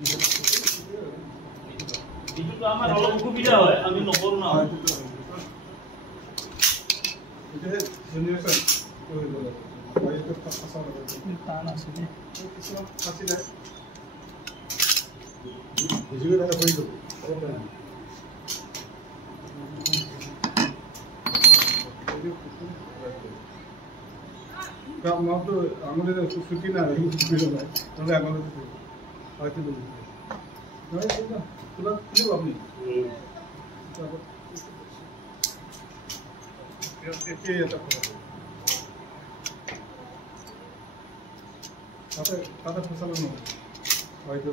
এইটো আমাৰ অলপ অসুবিধা হয় আমি নকৰো না এটা জেনারেশন বাইরে ফাঁসা হবে টান আছে নে কিছু ফাঁসি যায় বুঝিয়ে দাদা কই দেব কাম না তো আমাদের ছুটি না বের হয় তাহলে আমাদের হয়তো বলি নয় না তোরা কি আপনি একে এটা কথা কথা ফসল না হয়তো